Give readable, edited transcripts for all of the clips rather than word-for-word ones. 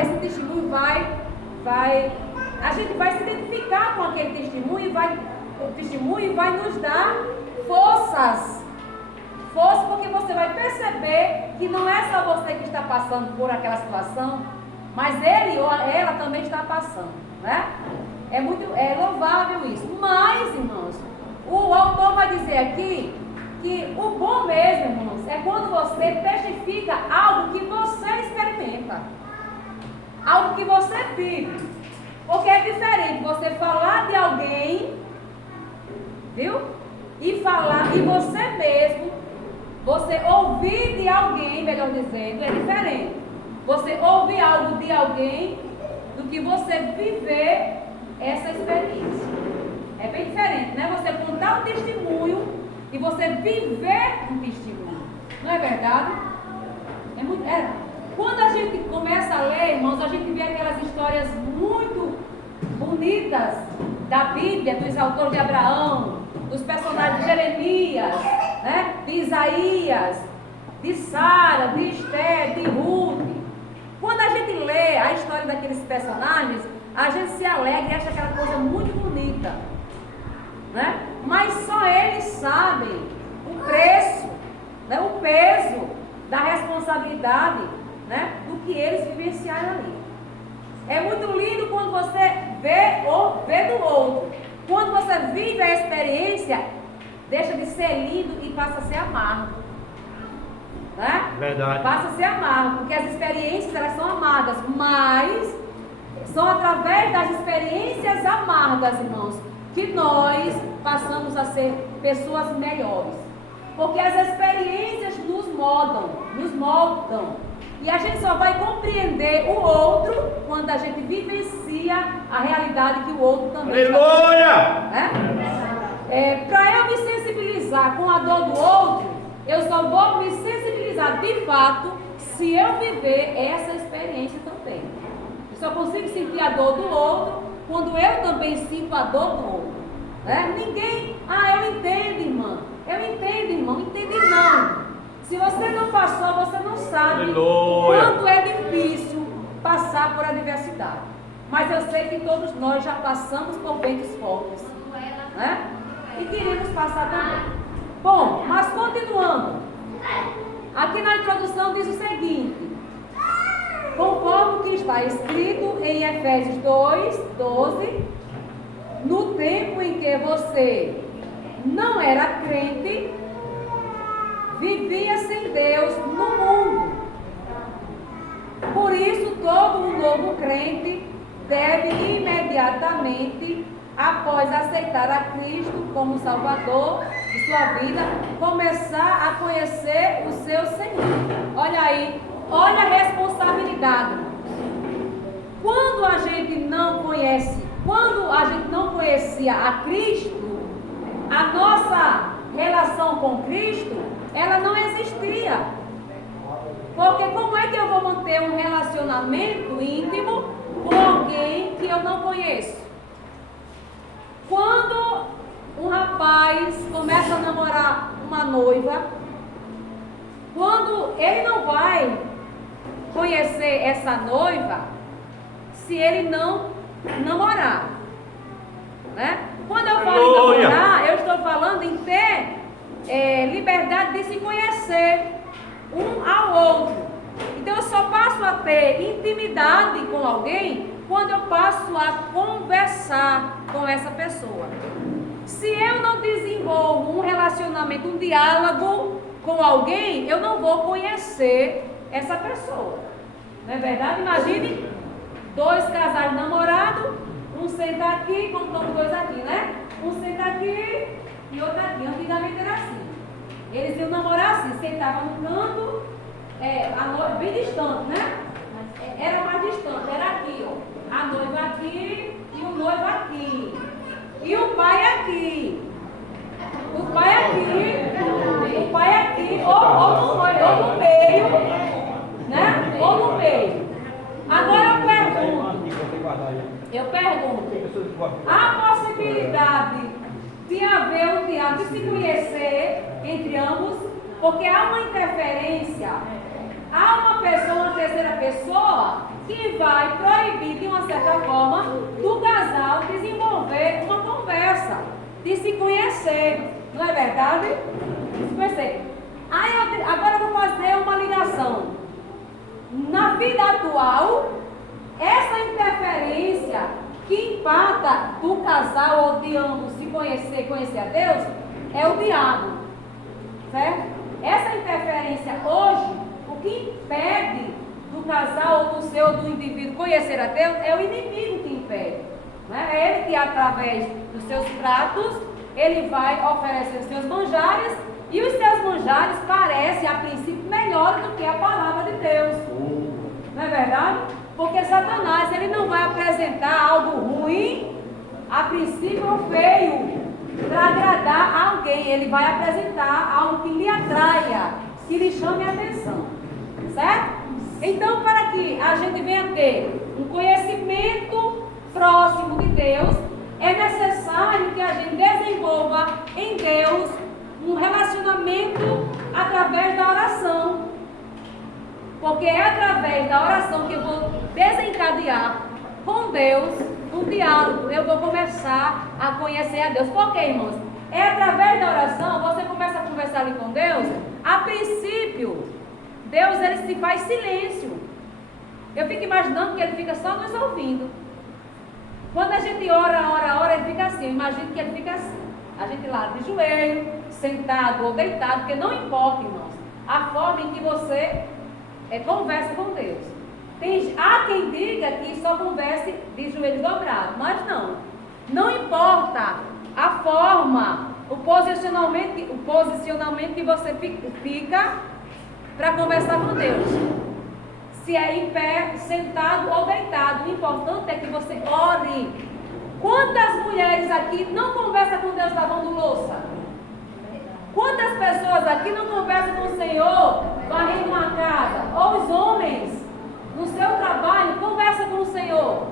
esse testemunho a gente vai se identificar com aquele testemunho o testemunho vai nos dar forças, porque você vai perceber que não é só você que está passando por aquela situação, mas ele ou ela também está passando, né? É louvável isso. Mas, irmãos, o autor vai dizer aqui que o bom mesmo, irmãos, é quando você testifica algo que você experimenta, algo que você vive, porque é diferente você falar de alguém, viu? E você mesmo, você ouvir de alguém, melhor dizendo, é diferente. Você ouvir algo de alguém do que você viver essa experiência. É bem diferente, né? Você contar um testemunho e você viver um testemunho. Não é verdade? Quando a gente começa a ler, irmãos, a gente vê aquelas histórias muito bonitas da Bíblia, dos autores de Abraão, dos personagens de Jeremias, né? De Isaías, de Sara, de Esther, de Ruth. Quando a gente lê a história daqueles personagens, a gente se alegra e acha aquela coisa muito bonita, né? Mas só eles sabem o preço, né? O peso da responsabilidade, né? Do que eles vivenciaram ali. É muito lindo quando você vê do outro. Quando você vive a experiência, deixa de ser lindo e passa a ser amargo, né? Verdade. Passa a ser amargo, porque as experiências elas são amargas, mas são através das experiências amargas, irmãos, que nós passamos a ser pessoas melhores. Porque as experiências nos moldam. E a gente só vai compreender o outro quando a gente vivencia a realidade que o outro também Aleluia! Para eu me sensibilizar com a dor do outro, eu só vou me sensibilizar de fato se eu viver essa experiência também. Eu só consigo sentir a dor do outro quando eu também sinto a dor do outro. Né? Ninguém, eu entendo, irmã. Eu entendo, irmão. Entende não. Se você não passou, você não sabe Aleluia. quanto é difícil passar por adversidade. Mas eu sei que todos nós já passamos por ventos fortes, né? E queremos passar também. Bom, mas continuando. Aqui na introdução diz o seguinte: conforme o que está escrito em Efésios 2:12, no tempo em que você não era crente, vivia sem Deus no mundo. Por isso, todo um novo crente deve imediatamente, após aceitar a Cristo como Salvador de sua vida, começar a conhecer o seu Senhor. Olha aí, olha a responsabilidade. Quando a gente não conhecia a Cristo, a nossa relação com Cristo, ela não existia. Porque como é que eu vou manter um relacionamento íntimo com alguém que eu não conheço? Quando um rapaz começa a namorar uma noiva, quando ele não vai conhecer essa noiva se ele não namorar, né? Quando eu falo em namorar, eu estou falando em ter liberdade de se conhecer um ao outro. Então eu só passo a ter intimidade com alguém quando eu passo a conversar com essa pessoa. Se eu não desenvolvo um relacionamento, um diálogo com alguém, eu não vou conhecer essa pessoa. Não é verdade? Imagine dois casais namorados, um senta aqui, como estão os dois aqui, né? Um senta aqui e outro aqui. Antigamente era assim. Eles iam namorar assim, sentavam no canto, a noiva bem distante, né? Era mais distante, era aqui, ó. A noiva aqui e o noivo aqui. E o pai aqui. O pai aqui, ou no meio, né? Ou no meio. Agora eu pergunto, há possibilidade de haver um diálogo, de se conhecer entre ambos, porque há uma interferência há uma terceira pessoa, que vai proibir, de uma certa forma, do casal desenvolver uma conversa, de se conhecer. Não é verdade? De se conhecer. Agora eu vou fazer uma ligação. Na vida atual, essa interferência que empata do casal ou de ambos se conhecer a Deus, é o diabo. Certo? Essa interferência hoje, o que impede do casal ou do seu, do indivíduo conhecer a Deus, é o inimigo que impede. Né? É ele que, através dos seus pratos, ele vai oferecer os seus manjares, e os seus manjares parecem, a princípio, melhores do que a palavra de Deus. Não é verdade? Porque Satanás, ele não vai apresentar algo ruim, a princípio, ou feio, para agradar alguém. Ele vai apresentar algo que lhe atraia, que lhe chame a atenção. Certo? Então, para que a gente venha ter um conhecimento próximo de Deus, é necessário que a gente desenvolva em Deus um relacionamento através da oração. Porque é através da oração que eu vou desencadear com Deus um diálogo. Eu vou começar a conhecer a Deus. Por quê, irmãos? É através da oração, você começa a conversar ali com Deus. A princípio, Deus, ele se faz silêncio. Eu fico imaginando que ele fica só nos ouvindo. Quando a gente ora, ele fica assim. Eu imagino que ele fica assim. A gente lá de joelho, sentado ou deitado, porque não importa, irmãos, a forma em que você conversa com Deus. Há quem diga que só converse de joelhos dobrados, mas não. Não importa a forma, o posicionamento que você fica para conversar com Deus. Se é em pé, sentado ou deitado, o importante é que você ore. Quantas mulheres aqui não conversam com Deus lavando louça? Quantas pessoas aqui não conversam com o Senhor varrendo uma casa? Ou os homens, no seu trabalho, conversam com o Senhor.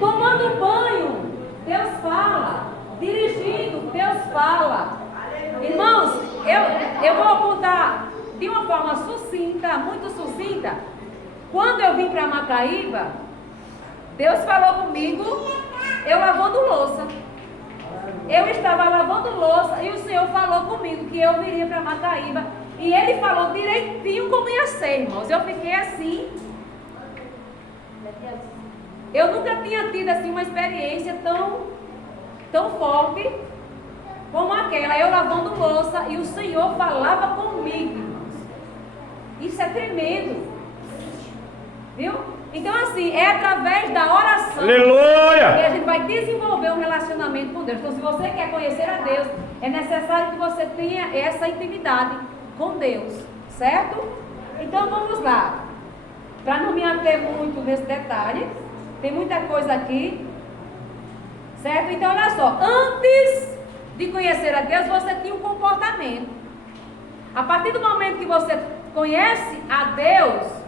Tomando banho, Deus fala. Dirigindo, Deus fala. Irmãos, eu vou contar de uma forma sucinta, muito sucinta. Quando eu vim para Macaíba, Deus falou comigo, eu lavando louça. Eu estava lavando louça e o Senhor falou comigo que eu viria para Macaíba. E Ele falou direitinho como ia ser, irmãos. Eu fiquei assim. Eu nunca tinha tido assim uma experiência tão forte como aquela. Eu lavando louça e o Senhor falava comigo, irmãos. Isso é tremendo. Viu? Então assim, é através da oração, aleluia, que a gente vai desenvolver um relacionamento com Deus. Então se você quer conhecer a Deus, é necessário que você tenha essa intimidade com Deus, certo? Então vamos lá. Para não me ater muito nesse detalhe, tem muita coisa aqui, certo? Então olha só, antes de conhecer a Deus, você tinha um comportamento. A partir do momento que você conhece a Deus,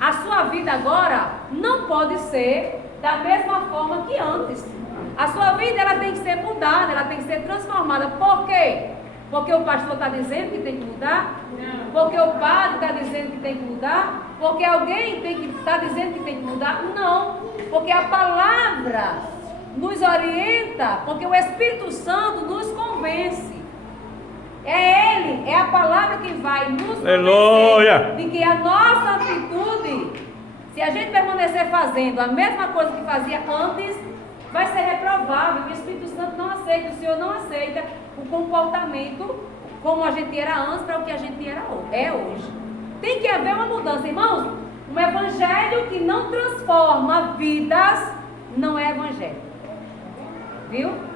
a sua vida agora não pode ser da mesma forma que antes. A sua vida ela tem que ser mudada, ela tem que ser transformada. Por quê? Porque o pastor está dizendo que tem que mudar? Não. Porque o padre está dizendo que tem que mudar? Porque alguém está dizendo que tem que mudar? Não. Porque a palavra nos orienta, porque o Espírito Santo nos convence. É Ele, é a palavra que vai nos convencer de que a nossa atitude, se a gente permanecer fazendo a mesma coisa que fazia antes, vai ser reprovável. O Espírito Santo não aceita, o Senhor não aceita o comportamento como a gente era antes para o que a gente é hoje. Tem que haver uma mudança, irmãos. Um evangelho que não transforma vidas não é evangelho. Viu?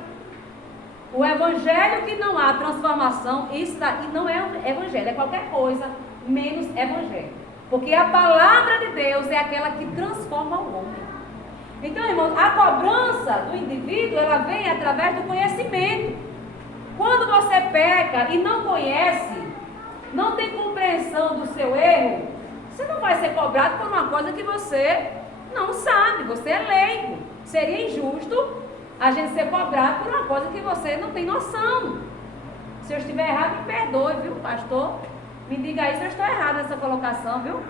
O evangelho que não há transformação, isso não é evangelho, é qualquer coisa, menos evangelho. Porque a palavra de Deus é aquela que transforma o homem. Então, irmãos, a cobrança do indivíduo, ela vem através do conhecimento. Quando você peca e não conhece, não tem compreensão do seu erro, você não vai ser cobrado por uma coisa que você não sabe, você é leigo. Seria injusto a gente ser cobrado por uma coisa que você não tem noção. Se eu estiver errado, me perdoe, viu, pastor? Me diga aí se eu estou errada nessa colocação, viu?